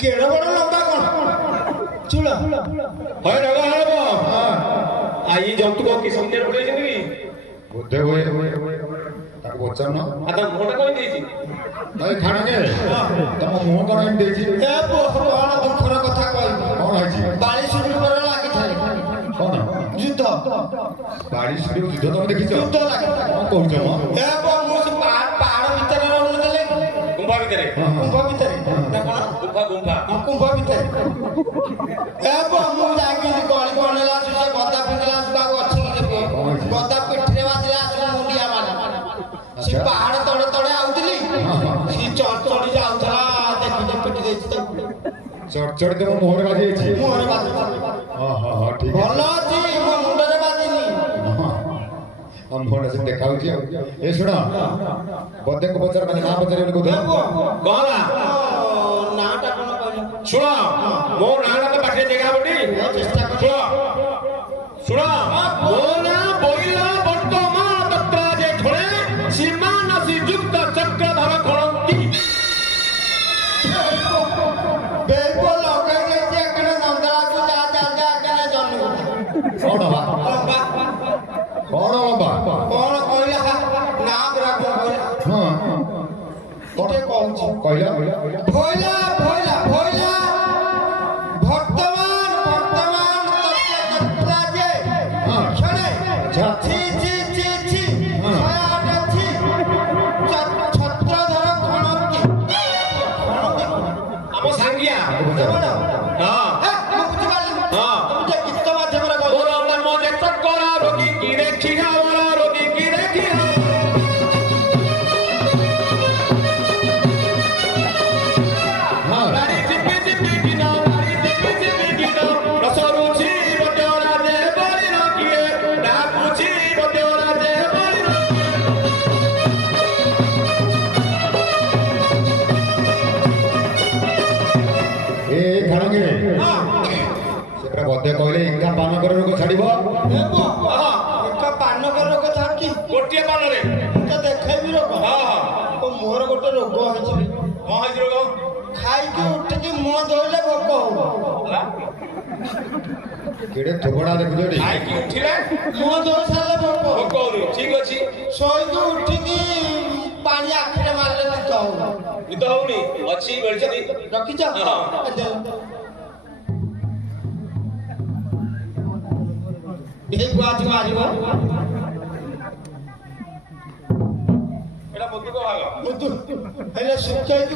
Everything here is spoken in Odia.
କେଡ ବଡ ଲମ୍ବା କଣ ଚୁଳ হয় রগা হব আই জন্তু কি সমুদ্রে পড়েছেন কি বুদ্ধে হয়ে তাকে পচারুন আদা মোটা কই দিয়েছি ভাই খানাকে তম মুহ কଣ এমତି ଦେଇଛି ଏ କଣ ଦୁଃଖର କଥା କହିବି କଣ ହେଇଛି 42 ଉପରେ ଲାଗିଥାଏ କଣ ଯୁଦ୍ଧ 42 ଯୁଦ୍ଧ ତମେ ଦେଖିଛ ଯୁଦ୍ଧ ଲାଗିଥାଏ କଣ କହୁଛ ମ ଏ ମୁଁ ସେ ପାହାଡ଼ ଭିତରେ ରହୁନଥିଲେ গুম্ফা ভিতরে କୁମ୍ଭ ଭିତରେ ନା କଣ গুম্ফা গুম্ফা କୁମ୍ଭ ଭିତରେ ଏ ମୁଁ ଯାଇକି ଗଳି ବନେଇଲା ସେ ଗଦା ପିଟିଲା ତାକୁ ଅଛି ଗଦା ପିଠିରେ ବାଜିଲା ମୁଣ୍ଡିଆ ମାରିଲା ସେ ପାହାଡ଼ ତଳେ ତଳେ ଆଉଥିଲି ସେ ଚଢି ଯାଉଥିଲା ଦେଖିକି ପିଟି ଦେଇଛି ତାକୁ ଚଡଚଡି ତମ ମୁହଁରେ ବାଜି ଯାଇଛି ମୁହଁରେ ବାଜିଛି ହଁ ହଁ ହଁ ଠିକ ଭଲ ଅଛି ମୋ ମୁଣ୍ଡରେ ବାଜିନି ମୁହଁଟା ସେ ଦେଖାଉଛି ଆଉ ଏ ଶୁଣ ବଦେଙ୍କୁ ପଚାର ମାନେ ନା ପଚାରିବନି କହୁଥିଲ গহনা ନାଁଟା କଣ କହିଲ শুনো মোর নাটা তো পাঠিয়ে দেখা বটি চেষ্টা কর শুনো মো না বইলা বর্তমান তত্র যে ধরে সীমা নসি যুক্ত চক্রধর খড়ন্তি বেলবো লগাই গেছে এখানে নন্দলাକୁ যা যা যা এখানে জন্ম କଣ ବା লম্বা କଣ ଲମ୍ବା କଣ କହିଲା ନା ପୁରା କଣ କହିଲା ହଁ ଗୋଟେ କହୁଛି କହିଲା ଭଇଲା ଭଇଲା ଭଇଲା ବର୍ତ୍ତମାନ ତତ୍ରାଜେ କ୍ଷଣେ ଆଚ୍ଛା ছি ছি ছি ছি 108 ছি ছত্রধর খণন্তি ଆମ ସାଙ୍ଗିଆ କେବଳ ହଁ ମୁଁ ବୁଝିପାରିଲି ହଁ। তুমি যে গীত মাধ্যমে মোর নাম মনে চক্করা রোগী কি দেখি হাওয়া রোগী কি দেখি হ্যাঁ বাড়ি চিপি চিপি কিনা বাড়ি চিপি চিপি কিনা রসরুচি বটেওরা দে বলি রকিয়ে ডাকুচি বটেওরা দে বলি ଏ ଖାଣକେ ସେ ପୁରା ବଦେ କହିଲେ ଏକା ପାନ କରି ରୋଗ ଛାଡିବ ଏକ ପାନକ ରୋଗ ଛାଡୁଛି ଗୋଟିଏ ପାନରେ ତ ଦେଖେଇବି ରୋଗ ହଁ ମୋର ଗୋଟେ ରୋଗ ହେଇଛି କଣ ହେଇଛି ରୋଗ ଖାଇକି ଉଠିକି ମୁହଁ ଧୋଇଲେ ଭୋକ ହବ କେଡେ ଥୋବଡା ଦେଖୁଛ ଖାଇକି ଉଠିଲେ ମୁହଁ ଧୋଇ ସାରିଲେ ଭୋକ ଭୋକ ହଉନି ଠିକ ଅଛି ଶୋଇକି ଉଠିକି ପାଣି ଆଖିରେ ମାରିଲେ ନିଦ ହବ ନିଦ ହଉନି ଅଛି ମେଡିସିନ ରଖିଛ ହଁ। ଏଇକୁ ଆଜି ମାରିବ ଏଟା ମୁଦୁକ ଭାଗ ହେଲେ ଶୁଖେଇକି